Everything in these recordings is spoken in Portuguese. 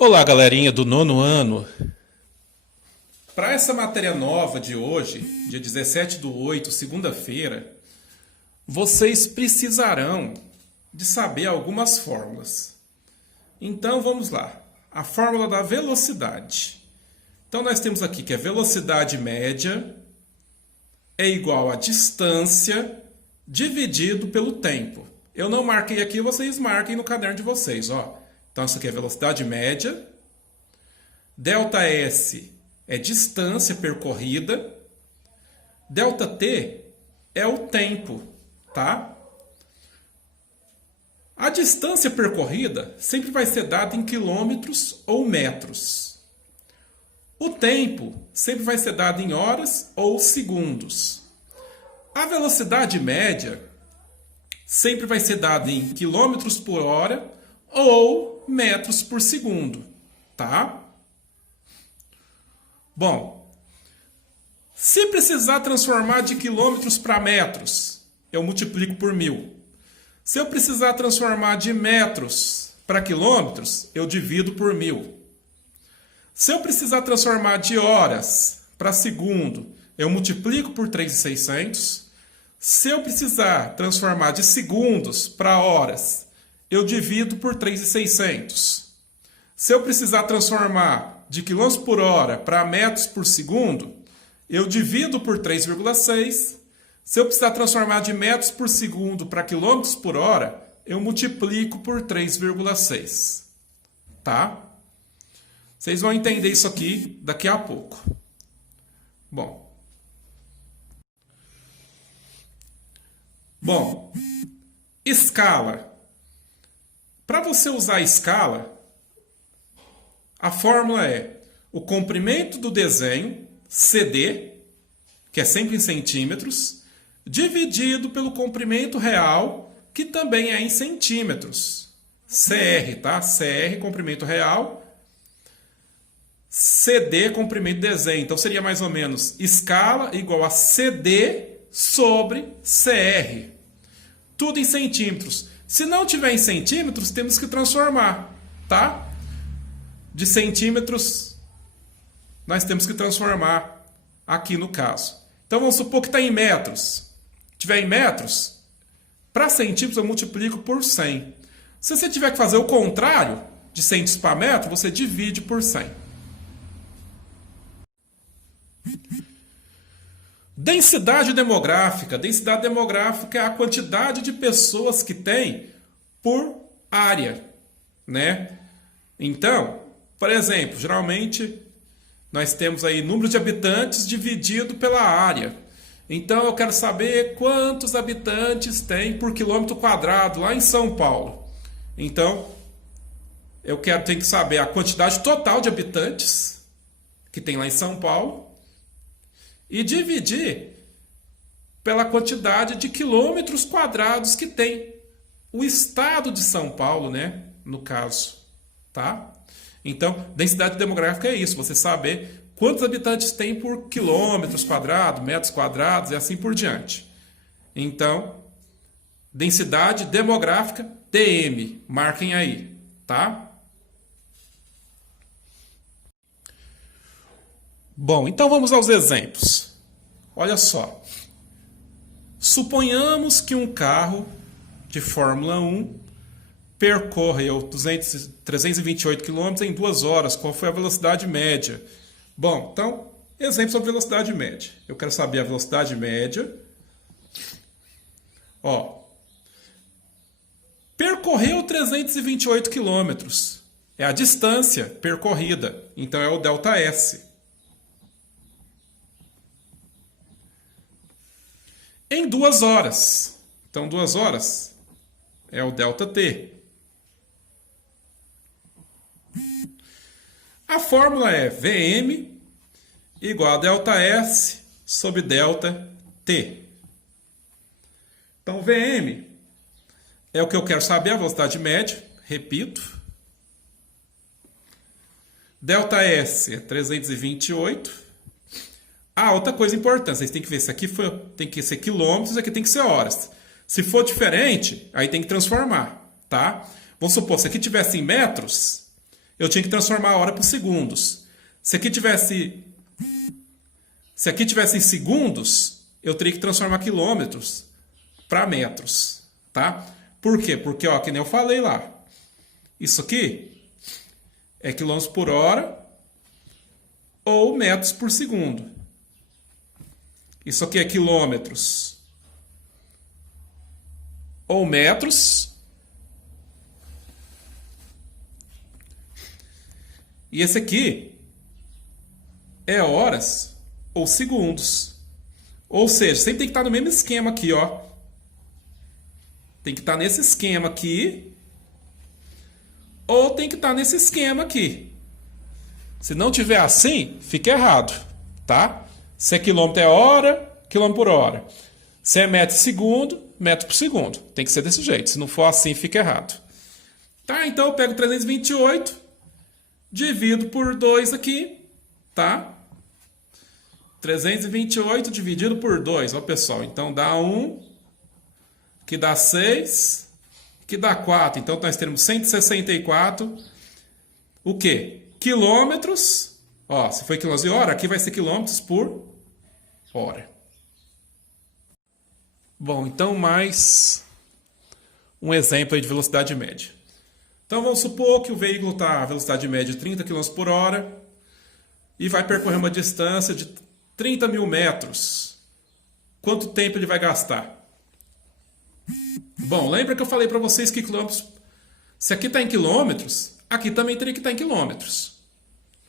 Olá, galerinha do nono ano. Para essa matéria nova de hoje, dia 17/8, segunda-feira, vocês precisarão de saber algumas fórmulas. Então, vamos lá. A fórmula da velocidade. Então, nós temos aqui que a velocidade média é igual a distância dividido pelo tempo. Eu não marquei aqui, vocês marquem no caderno de vocês, ó. Então, isso aqui é a velocidade média. ΔS é distância percorrida. ΔT é o tempo, tá? A distância percorrida sempre vai ser dada em quilômetros ou metros. O tempo sempre vai ser dado em horas ou segundos. A velocidade média sempre vai ser dada em quilômetros por hora ou metros por segundo, tá? Bom, se precisar transformar de quilômetros para metros, eu multiplico por 1000. Se eu precisar transformar de metros para quilômetros, eu divido por 1000. Se eu precisar transformar de horas para segundo, eu multiplico por 3.600. Se eu precisar transformar de segundos para horas, eu divido por 3.600. Se eu precisar transformar de quilômetros por hora para metros por segundo, eu divido por 3,6. Se eu precisar transformar de metros por segundo para quilômetros por hora, eu multiplico por 3,6. Tá? Vocês vão entender isso aqui daqui a pouco. Bom, escala. Para você usar a escala, a fórmula é o comprimento do desenho, CD, que é sempre em centímetros, dividido pelo comprimento real, que também é em centímetros. CR, tá? CR, comprimento real. CD, comprimento do desenho. Então, seria mais ou menos escala igual a CD sobre CR. Tudo em centímetros. Se não tiver em centímetros, temos que transformar, tá? De centímetros, nós temos que transformar aqui no caso. Então, vamos supor que está em metros. Se tiver em metros, para centímetros eu multiplico por 100. Se você tiver que fazer o contrário, de centímetros para metro, você divide por 100. Densidade demográfica. Densidade demográfica é a quantidade de pessoas que tem por área, né? Então, por exemplo, geralmente nós temos aí número de habitantes dividido pela área. Então, eu quero saber quantos habitantes tem por quilômetro quadrado lá em São Paulo. Então, tenho que saber a quantidade total de habitantes que tem lá em São Paulo e dividir pela quantidade de quilômetros quadrados que tem o estado de São Paulo, né? No caso, tá? Então, densidade demográfica é isso, você saber quantos habitantes tem por quilômetros quadrados, metros quadrados e assim por diante. Então, densidade demográfica, DM, marquem aí, tá? Bom, então vamos aos exemplos. Olha só. Suponhamos que um carro de Fórmula 1 percorreu 328 km em 2 horas. Qual foi a velocidade média? Bom, então, exemplo sobre velocidade média. Eu quero saber a velocidade média. Ó, percorreu 328 km. É a distância percorrida. Então, é o ΔS. Em 2 horas. Então, 2 horas é o ΔT. A fórmula é Vm igual a ΔS sobre ΔT. Então, Vm é o que eu quero saber, a velocidade média. Repito. ΔS é 328. Ah, outra coisa importante, vocês têm que ver, isso aqui tem que ser quilômetros, isso aqui tem que ser horas. Se for diferente, aí tem que transformar, tá? Vamos supor, se aqui tivesse em metros, eu tinha que transformar a hora por segundos. Se aqui tivesse em segundos, eu teria que transformar quilômetros para metros, tá? Por quê? Porque, ó, que nem eu falei lá, isso aqui é quilômetros por hora ou metros por segundo. Isso aqui é quilômetros ou metros. E esse aqui é horas ou segundos. Ou seja, sempre tem que estar no mesmo esquema aqui, ó. Tem que estar nesse esquema aqui. Ou tem que estar nesse esquema aqui. Se não tiver assim, fica errado, tá? Se é quilômetro é hora, quilômetro por hora. Se é metro por segundo, metro por segundo. Tem que ser desse jeito. Se não for assim, fica errado. Tá? Então eu pego 328, divido por 2 aqui, tá? 328 dividido por 2, ó pessoal. Então dá 1, que dá 6, que dá 4. Então nós temos 164, o quê? Quilômetros, ó, se foi quilômetros de hora, aqui vai ser quilômetros por hora. Bom, então mais um exemplo aí de velocidade média. Então vamos supor que o veículo está a velocidade média de 30 km por hora e vai percorrer uma distância de 30 mil metros. Quanto tempo ele vai gastar? Bom, lembra que eu falei para vocês que quilômetros, se aqui está em quilômetros, aqui também teria que estar em quilômetros.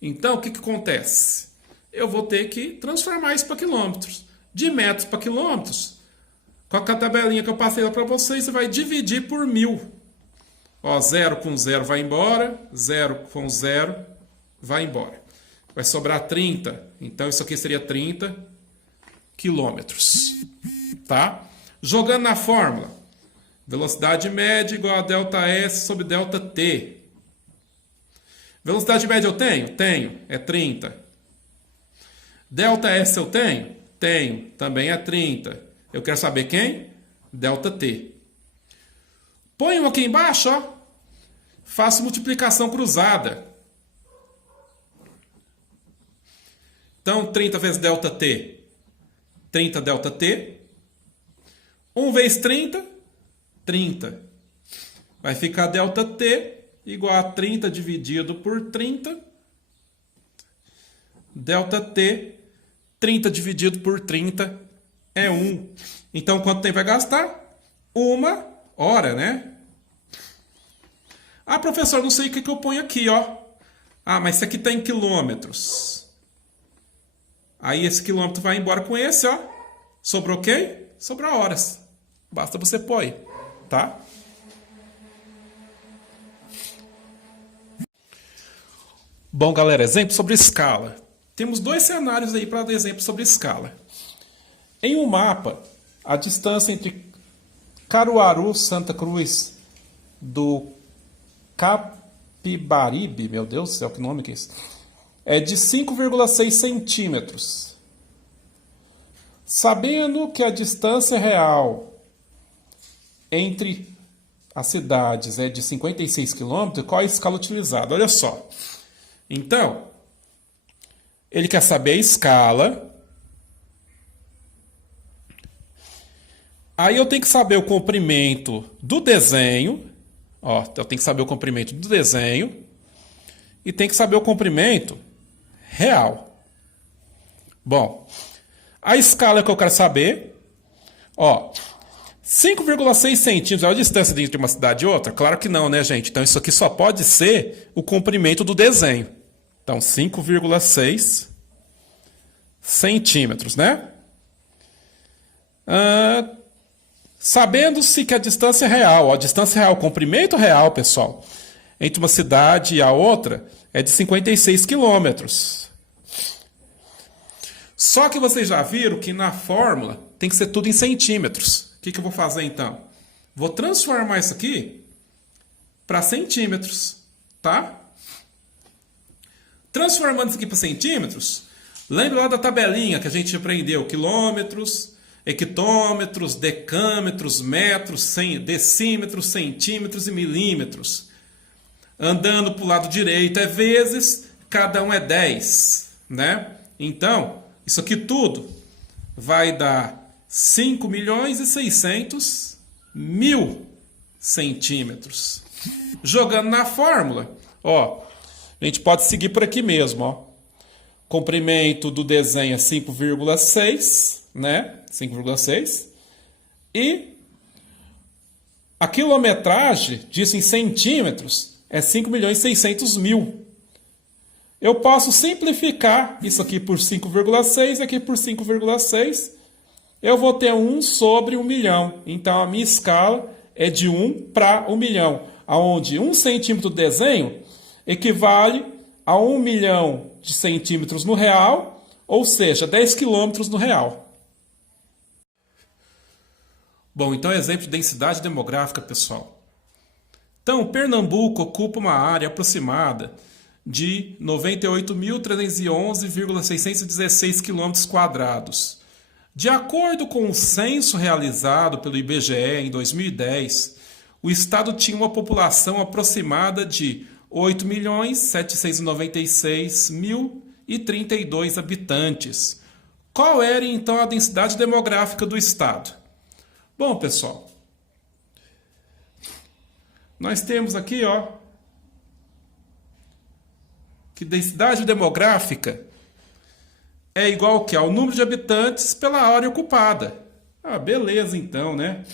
Então, o que acontece? Eu vou ter que transformar isso para quilômetros. De metros para quilômetros, com a tabelinha que eu passei lá para vocês, você vai dividir por 1000. Ó, 0 com 0 vai embora, 0 com 0 vai embora. Vai sobrar 30. Então, isso aqui seria 30 quilômetros. Tá? Jogando na fórmula, velocidade média igual a ΔS sobre ΔT. Velocidade média eu tenho? Tenho. É 30. ΔS eu tenho? Tenho. Também é 30. Eu quero saber quem? ΔT. Ponho aqui embaixo, ó. Faço multiplicação cruzada. Então, 30 vezes ΔT. 30 ΔT. 1 vezes 30, 30. Vai ficar ΔT igual a 30 dividido por 30. ΔT, 30 dividido por 30 é 1. Então, quanto tempo vai gastar? 1 hora, né? Ah, professor, não sei o que eu ponho aqui, ó. Ah, mas isso aqui está em quilômetros. Aí esse quilômetro vai embora com esse, ó. Sobrou o quê? Sobrou horas. Basta você pôr aí, tá? Bom, galera, exemplo sobre escala. Temos 2 cenários aí para dar exemplo sobre escala. Em um mapa, a distância entre Caruaru, Santa Cruz do Capibaribe, meu Deus do céu, que nome que é esse? É de 5,6 centímetros. Sabendo que a distância real entre as cidades é de 56 quilômetros, qual é a escala utilizada? Olha só. Então, ele quer saber a escala. Aí eu tenho que saber o comprimento do desenho. Ó, eu tenho que saber o comprimento do desenho. E tem que saber o comprimento real. Bom, a escala que eu quero saber, ó, 5,6 centímetros é a distância entre uma cidade e outra? Claro que não, né, gente? Então, isso aqui só pode ser o comprimento do desenho. Então, 5,6 centímetros, né? Sabendo-se que a distância real, ó, a distância real, o comprimento real, pessoal, entre uma cidade e a outra é de 56 quilômetros. Só que vocês já viram que na fórmula tem que ser tudo em centímetros. O que eu vou fazer então? Vou transformar isso aqui para centímetros, tá? Transformando isso aqui para centímetros, lembra lá da tabelinha que a gente aprendeu? Quilômetros, hectômetros, decâmetros, metros, decímetros, centímetros e milímetros. Andando para o lado direito é vezes, cada um é 10, né? Então, isso aqui tudo vai dar 5.600.000 centímetros. Jogando na fórmula, ó, a gente pode seguir por aqui mesmo, ó. Comprimento do desenho é 5,6, né? 5,6. E a quilometragem, disso em centímetros, é 5.600.000. Eu posso simplificar isso aqui por 5,6 e aqui por 5,6. Eu vou ter 1 sobre 1 milhão. Então, a minha escala é de 1 para 1 milhão, onde 1 centímetro de desenho equivale a 1 milhão de centímetros no real, ou seja, 10 quilômetros no real. Bom, então exemplo de densidade demográfica, pessoal. Então, Pernambuco ocupa uma área aproximada de 98.311,616 km². De acordo com o censo realizado pelo IBGE em 2010, o estado tinha uma população aproximada de 8.796.032 habitantes. Qual era então a densidade demográfica do estado? Bom, pessoal, nós temos aqui, ó, que densidade demográfica é igual ao que? Ao número de habitantes pela área ocupada. Ah, beleza então, né?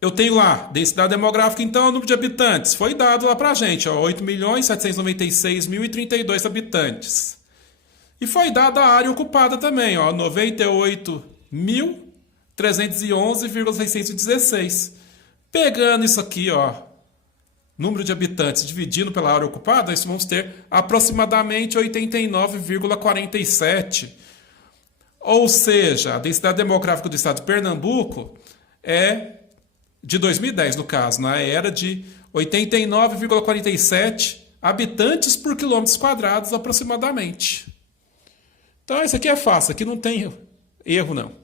Eu tenho lá, densidade demográfica, então, é o número de habitantes. Foi dado lá pra gente, ó, 8.796.032 habitantes. E foi dada a área ocupada também, ó, 98.311,616. Pegando isso aqui, ó, número de habitantes dividido pela área ocupada, nós vamos ter aproximadamente 89,47. Ou seja, a densidade demográfica do estado de Pernambuco é de 2010, no caso, né? Era de 89,47 habitantes por quilômetros quadrados aproximadamente. Então, isso aqui é fácil, aqui não tem erro não.